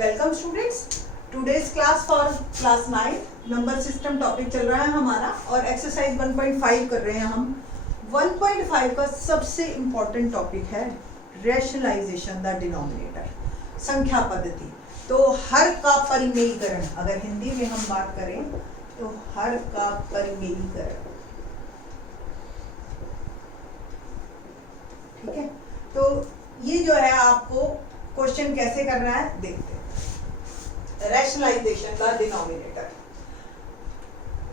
Welcome students, today's class for class 9 number system topic चल रहा है हमारा और एक्सरसाइज 1.5 कर रहे हैं हम। 1.5 का सबसे इम्पोर्टेंट टॉपिक है रैशनलाइजेशन द डिनोमिनेटर, संख्या पद्धति। तो हर का परिमेयीकरण, अगर हिंदी में हम बात करें तो हर का परिमेयीकरण, ठीक है। तो ये जो है आपको क्वेश्चन कैसे करना है देखते हैं। रैशनलाइजेशन द डिनोमिनेटर,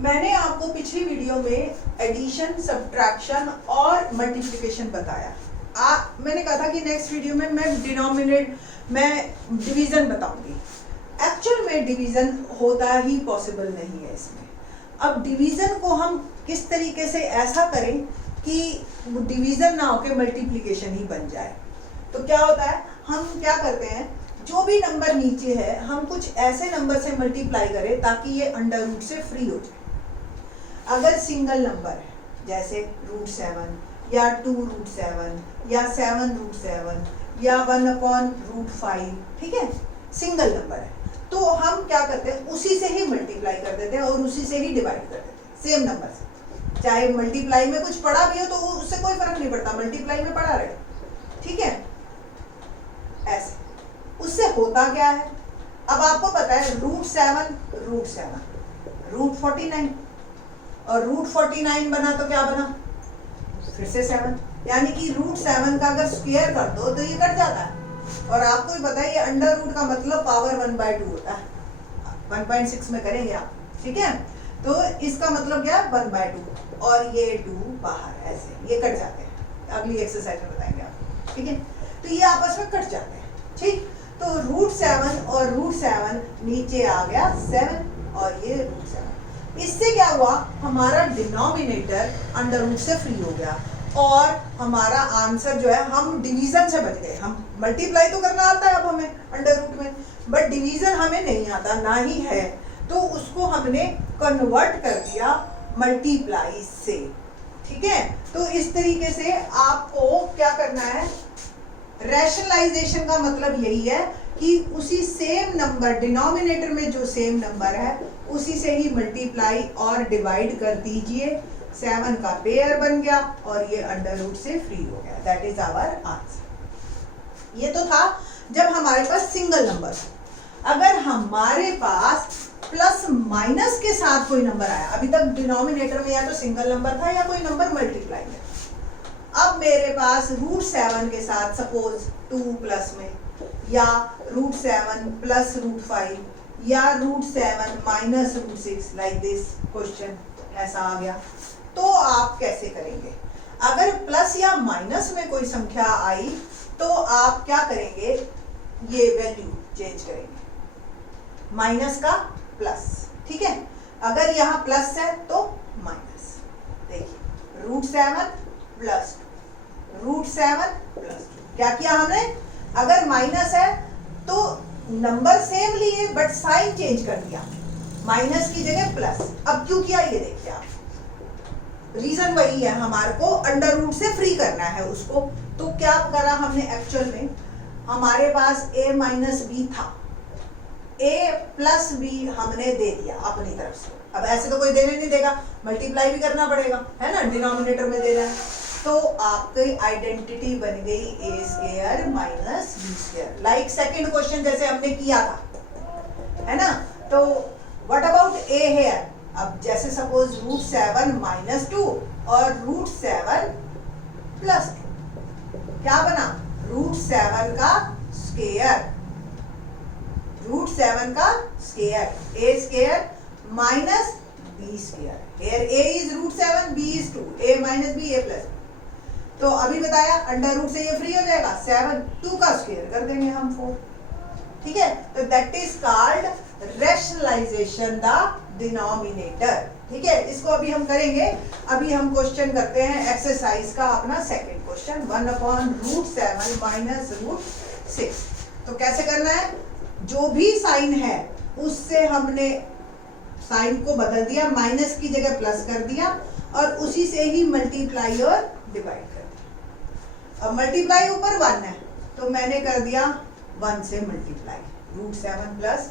मैंने आपको पिछली वीडियो में एडिशन, सब्ट्रैक्शन और मल्टीप्लिकेशन बताया। मैंने कहा था कि नेक्स्ट वीडियो में मैं डिवीजन बताऊंगी। एक्चुअल में डिवीजन होता ही पॉसिबल नहीं है इसमें। अब डिवीजन को हम किस तरीके से ऐसा करें कि डिवीजन ना होके मल्टीप्लिकेशन ही बन जाए। तो क्या होता है, हम क्या करते हैं, जो भी नंबर नीचे है हम कुछ ऐसे नंबर से मल्टीप्लाई करें ताकि ये अंडर रूट से फ्री हो जाए। अगर सिंगल नंबर है जैसे √7 या 2√7 या 7√7 या 1/√5, ठीक है, सिंगल नंबर है, तो हम क्या करते हैं, उसी से ही मल्टीप्लाई कर देते हैं और उसी से ही डिवाइड कर देते हैं, सेम नंबर से। चाहे मल्टीप्लाई में कुछ पढ़ा भी हो तो उससे कोई फर्क नहीं पड़ता, मल्टीप्लाई में पढ़ा रहे, ठीक है। ऐसे उससे होता क्या है, अब आपको पता है √7 √49 और √49 बना तो क्या बना, फिर से 7, यानी कि √7 का अगर स्क्वायर कर दो तो ये कट जाता है। और आपको भी पता है ये अंडर रूट का मतलब पावर 1/2 होता है, 1.6 में करेंगे आप, ठीक है। तो इसका मतलब क्या है 1/2 और ये 2 बाहर, ऐसे ये कट जाते हैं, अगली एक्सरसाइज में बताएंगे आप, ठीक है। तो ये आपस में कट जाते हैं, ठीक। तो √7 और √7 नीचे आ गया 7 और ये √7। इससे क्या हुआ, हमारा डिनोमिनेटर अंडर रूट से फ्री हो गया और हमारा आंसर जो है, हम डिवीजन से बच गए। हम मल्टीप्लाई तो करना आता है अब हमें अंडर रूट में, बट डिवीजन हमें नहीं आता, ना ही है, तो उसको हमने कन्वर्ट कर दिया मल्टीप्लाई से, ठीक है। तो इस तरीके से आपको क्या करना है, रैशनलाइजेशन का मतलब यही है कि उसी सेम नंबर, डिनोमिनेटर में जो सेम नंबर है उसी से ही मल्टीप्लाई और डिवाइड कर दीजिए। 7 का पेयर बन गया और ये अंडर रूट से फ्री हो गया। That is our answer. ये तो था जब हमारे पास सिंगल नंबर हो। अगर हमारे पास प्लस माइनस के साथ कोई नंबर आया, अभी तक डिनोमिनेटर में या तो सिंगल नंबर था या कोई नंबर मल्टीप्लाई में, अब मेरे पास √7 के साथ सपोज 2 प्लस में, या √7 प्लस √5 या √7 माइनस √6, लाइक दिस क्वेश्चन ऐसा आ गया। तो आप कैसे करेंगे, अगर प्लस या माइनस में कोई संख्या आई तो आप क्या करेंगे, ये वैल्यू चेंज करेंगे, माइनस का प्लस, ठीक है। अगर यहाँ प्लस है तो माइनस, देखिए √7 प्लस √7 प्लस, क्या किया हमने, अगर माइनस है तो नंबर सेम लिए बट साइन चेंज कर दिया, माइनस की जगह प्लस। अब क्यों किया ये देखिए आप, रीजन वही है, हमारे को अंडर रूट से फ्री करना है उसको। तो क्या करा हमने, एक्चुअल में हमारे पास a माइनस बी था, a प्लस बी हमने दे दिया अपनी तरफ से। अब ऐसे तो कोई देने नहीं देगा, मल्टीप्लाई भी करना पड़ेगा, है ना, डिनोमिनेटर में देना है। तो आपकी आइडेंटिटी बन गई a² minus b², like second question जैसे हमने किया था, है ना। तो व्हाट अबाउट a है, अब जैसे सपोज √7 माइनस 2 और √7 प्लस 2, क्या बना, √7 का स्क्वायर, √7 का square, a² minus b²। Here a is √7, b is 2, a minus b, a plus। तो अभी बताया अंडर रूट से ये फ्री हो जाएगा, 7, 2 का स्क्वायर कर देंगे हम 4, ठीक है। तो that is called rationalisation the denominator, ठीक है। इसको अभी हम करेंगे। अभी हम क्वेश्चन करते हैं एक्सरसाइज का अपना सेकंड क्वेश्चन, 1/√7 माइनस √6। तो कैसे करना है, जो भी साइन है उससे हमने साइन को बदल दिया, माइनस की जगह प्लस कर दिया और उसी से ही मल्टीप्लाई और डिवाइड कर दिया। अब मल्टीप्लाई ऊपर 1 है तो मैंने कर दिया 1 से मल्टीप्लाई, √7 प्लस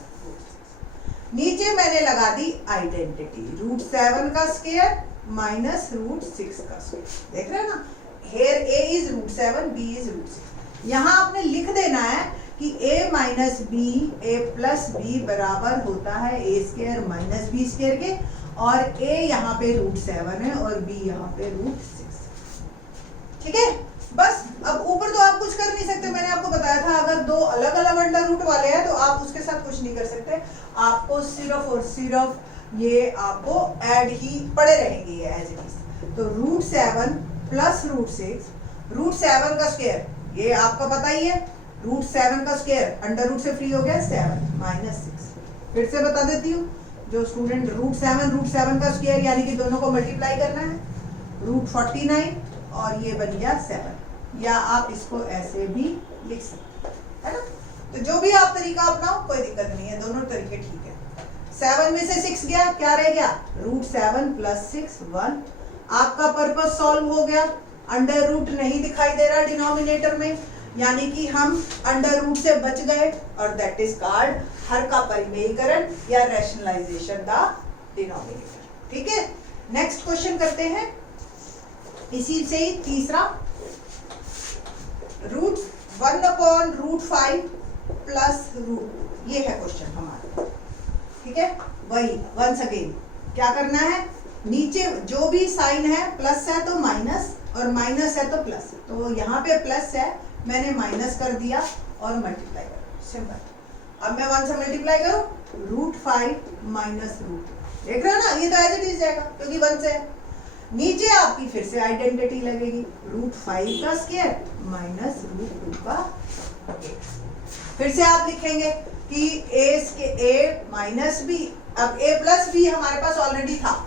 नीचे मैंने लगा दी आइडेंटिटी, √7 का स्क्वायर माइनस √6 का स्क्वायर। देख रहे हैं ना, here a is √7, b is √6। यहाँ आपने लिख देना है कि a minus b, a plus b बराबर होता है a square minus b square के, और a यहाँ पे √7 है और b यहाँ पे √6। ठीक है, बस। अब ऊपर तो आप कुछ कर नहीं सकते, मैंने आपको बताया था अगर दो अलग अलग अंडर रूट वाले हैं तो आप उसके साथ कुछ नहीं कर सकते, आपको सिर्फ और सिर्फ ये आपको ऐड ही पड़े रहेंगे एज इट इज। तो √7 प्लस √6, √7 का स्क्वायर ये आपका पता ही है, √7 का स्क्वायर अंडर रूट से फ्री हो गया 7 माइनस 6। फिर से बता देती हूँ, जो स्टूडेंट √7 का स्क्वायर यानी कि दोनों को मल्टीप्लाई करना है, √49 और ये बन गया 7, या आप इसको ऐसे भी लिख सकते है ना। तो जो भी आप तरीका अपनाओ कोई दिक्कत नहीं है, दोनों तरीके ठीक है। 7 में से 6 गया, क्या रह गया, √7 प्लस 6 1। आपका पर्पस सॉल्व हो गया, अंडर रूट नहीं दिखाई दे रहा डिनोमिनेटर में, यानी कि हम अंडर रूट से बच गए, और दैट इज कॉल्ड हर का परिमेयीकरण या रैशनलाइजेशन द डिनोमिनेटर। ठीक है, नेक्स्ट क्वेश्चन करते हैं, इसी से ही तीसरा, √1/√5 प्लस रूट, ये है क्वेश्चन हमारा। ठीक है, वही वंस अगेन क्या करना है, नीचे जो भी साइन है, प्लस है तो माइनस और माइनस है तो प्लस, तो यहाँ पे प्लस है मैंने माइनस कर दिया और मल्टीप्लाई कर, सिंपल। अब मैं 1 से मल्टीप्लाई करूँ, √5 माइनस √2, देख रहे हो ना, ये तो एज इट इज जाएगा क्योंकि 1 से है। नीचे आपकी फिर से आइडेंटिटी लगेगी, √5 का स्क्वायर माइनस √2 का स्क्वायर। फिर से आप लिखेंगे कि a माइनस बी, अब a प्लस बी हमारे पास ऑलरेडी था,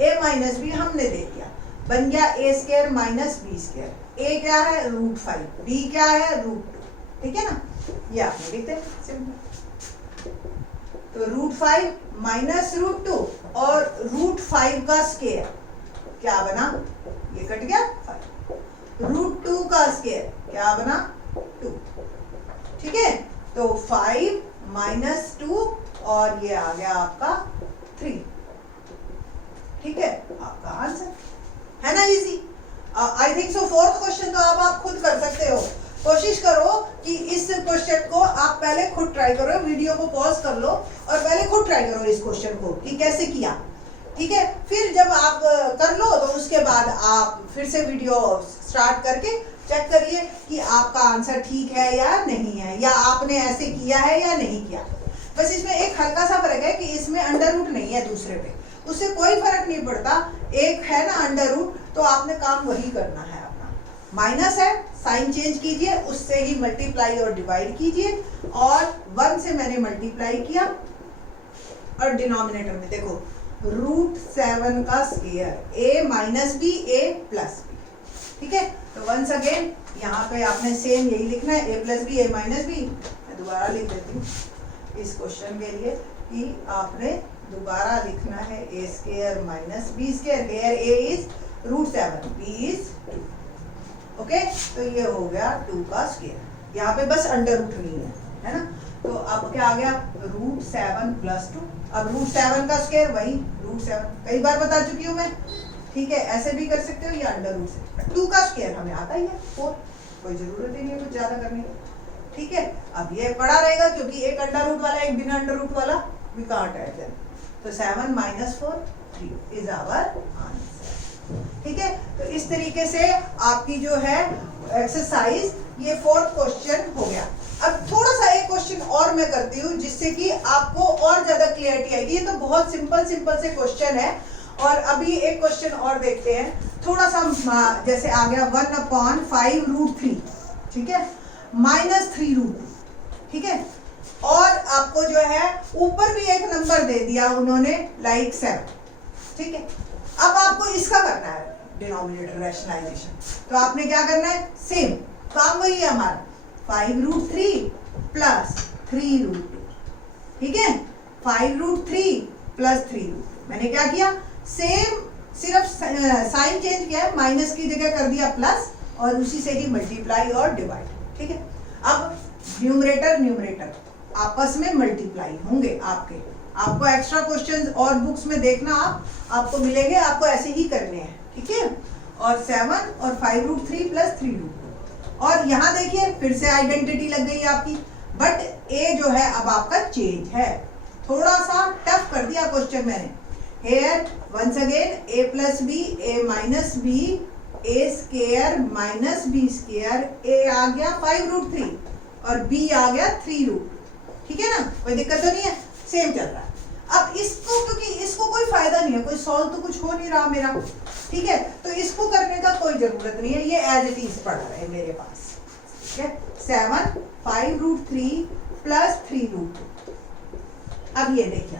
a माइनस बी हमने दे दिया, बन गया a square minus b square. a क्या है, √5, b क्या है, √2। ठीक है ना, ये आपने लिख दें सिंपल। तो √5 माइनस √2 और √5 का स्क्वायर क्या बना, ये कट गया 5, √2 का स्क्वायर क्या बना 2। ठीक है, तो 5 माइनस 2 और ये आ गया आपका 3। ठीक है, आपका आंसर है ना, easy. I think so 4th question तो आप खुद कर सकते हो। कोशिश करो कि इस क्वेश्चन को आप पहले खुद ट्राई करो, वीडियो को पॉज कर लो और पहले खुद ट्राई करो इस क्वेश्चन को कि कैसे किया। ठीक है, फिर जब आप कर लो तो उसके बाद आप फिर से वीडियो स्टार्ट करके चेक करिए कि आपका आंसर ठीक है या नहीं है, या आपने ऐसे किया है या नहीं किया। बस इसमें एक हल्का सा फर्क है कि इसमें अंडर रूट नहीं है दूसरे पे, उससे कोई फर्क नहीं पड़ता, एक है ना अंडर रूट, तो आपने काम वही करना है अपना। माइनस है, साइन चेंज कीजिए, उससे ही मल्टीप्लाई और डिवाइड कीजिए, और 1 से मैंने मल्टीप्लाई किया, और डिनोमिनेटर में देखो √7 का square, a minus b, a plus b. ठीक है, तो वंस अगेन यहाँ पे आपने सेम यही लिखना है, a plus b, a minus b. मैं दोबारा लिख देती हूँ इस क्वेश्चन के लिए कि आपने दोबारा लिखना है a square minus b square, here a is √7, b is 2। Okay, तो ये हो गया 2 का स्क्वायर, यहाँ पे बस अंडर रूट नहीं है ना। तो अब क्या आ गया, √7 प्लस 2। अब √7 का स्क्वायर वही √7, कई बार बता चुकी हूँ मैं। ठीक है, ऐसे भी कर सकते हो या अंडर रूट से। 2 का स्क्वायर हमें आता ही है 4, कोई जरूरत ही नहीं है कुछ ज्यादा करने की। ठीक है, अब ये पड़ा रहेगा क्योंकि एक अंडर रूट वाला एक बिना अंडर रूट वाला, वी कांट ऐड देम। तो 7 माइनस 4 3 इज आवर आंसर। ठीक है, तो इस तरीके से आपकी जो है एक्सरसाइज, ये 4th क्वेश्चन हो गया। अब थोड़ा सा एक क्वेश्चन और मैं करती हूँ जिससे कि आपको और ज्यादा क्लियरिटी आएगी। ये तो बहुत सिंपल से क्वेश्चन है, और अभी एक क्वेश्चन और देखते हैं, थोड़ा सा जैसे आ गया 1/5√3। ठीक है, -3√2। ठीक है, और आपको जो है ऊपर भी एक नंबर दे दिया उन्होंने, लाइक 7। ठीक है, अब आपको इसका करना है डिनोमिनेटर रैशनलाइजेशन, तो आपने क्या करना है, सेम काम वही है हमारा, 5√3 प्लस 3√2। ठीक है, 5√3 प्लस 3√2। मैंने क्या किया, सेम, सिर्फ साइन चेंज किया है, माइनस की जगह कर दिया प्लस, और उसी से ही मल्टीप्लाई और डिवाइड। ठीक है, अब न्यूमरेटर आपस में मल्टीप्लाई होंगे आपके। आपको एक्स्ट्रा क्वेश्चंस और बुक्स में देखना आपको मिलेंगे, आपको ऐसे ही करने हैं, ठीक है। और 7 और 5√3 प्लस 3√2। और यहाँ देखिए फिर से आइडेंटिटी लग गई आपकी, बट ए जो है अब आपका चेंज है। थोड़ा सा टफ कर दिया क्वेश्चन मैंने। Here once again a plus b, a minus b, a square minus b square, a आ गया 5√3 और b आ गया 3√2, ठीक है ना, कोई दिक्कत तो नहीं है, सेम चल रहा है। अब इसको, क्योंकि इसको कोई फायदा नहीं है, कोई सॉल्व तो कुछ हो नहीं रहा मेरा, ठीक है, तो इसको करने का कोई जरूरत नहीं है, ये एज इट इज पड़ा है मेरे पास, ठीक है। 7 5√3 प्लस 3√2। अब ये देखिए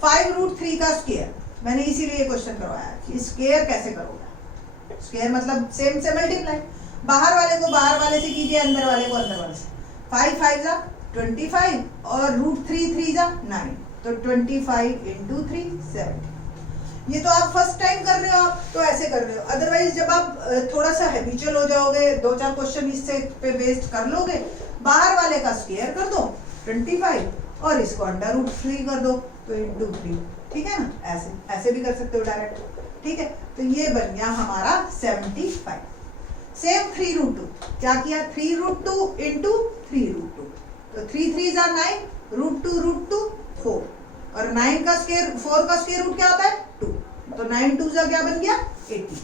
5√3 का स्क्वायर, मैंने इसीलिए क्वेश्चन करवाया कि स्क्वायर कैसे करोगे। स्क्वायर मतलब सेम से मल्टीप्लाई, बाहर वाले को बाहर वाले से कीजिए, अंदर वाले को अंदर वाले से। 5 5 जा 25 और √3 3 जा 9, तो 25 × 3 70। ये तो आप फर्स्ट टाइम कर रहे हो, आप तो ऐसे कर रहे हो। अदरवाइज जब आप थोड़ा सा हैबिचुअल हो जाओगे, 2-4 क्वेश्चन इससे पे बेस्ड कर लोगे, बाहर वाले का स्क्वायर कर दो 25 और इसको √3 कर दो तो × 3, ठीक है ना, ऐसे भी कर सकते हो डायरेक्ट, ठीक है। तो ये बन गया हमारा 75। सेम 3√2, क्या किया 3√2 × 3√2, तो 3 3 जा 9, √2 4, और 9 का स्क्वायर 4 का स्क्वायर रूट क्या होता है 2, तो 9 2 जा क्या बन गया 18,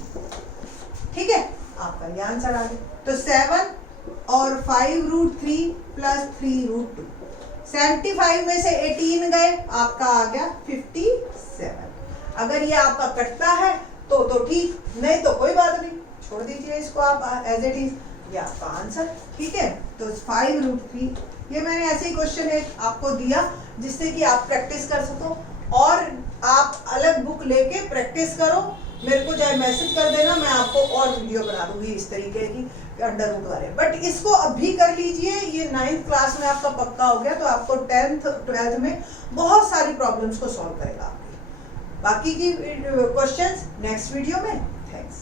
ठीक है। आपका ये आंसर आ गया। तो 7 और 5√3 प्लस 3√2, 75 में से 18 गए, आपका आ गया 57। अगर ये आपका कटता है तो ठीक, नहीं तो कोई बात नहीं, छोड़ दीजिए इसको आप एज इट इज, ये आपका आंसर, ठीक है। तो 5√3, ये मैंने ऐसे ही क्वेश्चन एक आपको दिया जिससे कि आप प्रैक्टिस कर सको, और आप अलग बुक लेके प्रैक्टिस करो। मेरे को चाहे मैसेज कर देना, मैं आपको और वीडियो बना दूंगी इस तरीके की अंडर रूट वाले, बट इसको अभी कर लीजिए, ये 9th क्लास में आपका पक्का हो गया, तो आपको 10th 12th में बहुत सारी प्रॉब्लम्स को सॉल्व करेगा आपकी। बाकी की क्वेश्चंस नेक्स्ट वीडियो में। थैंक्स।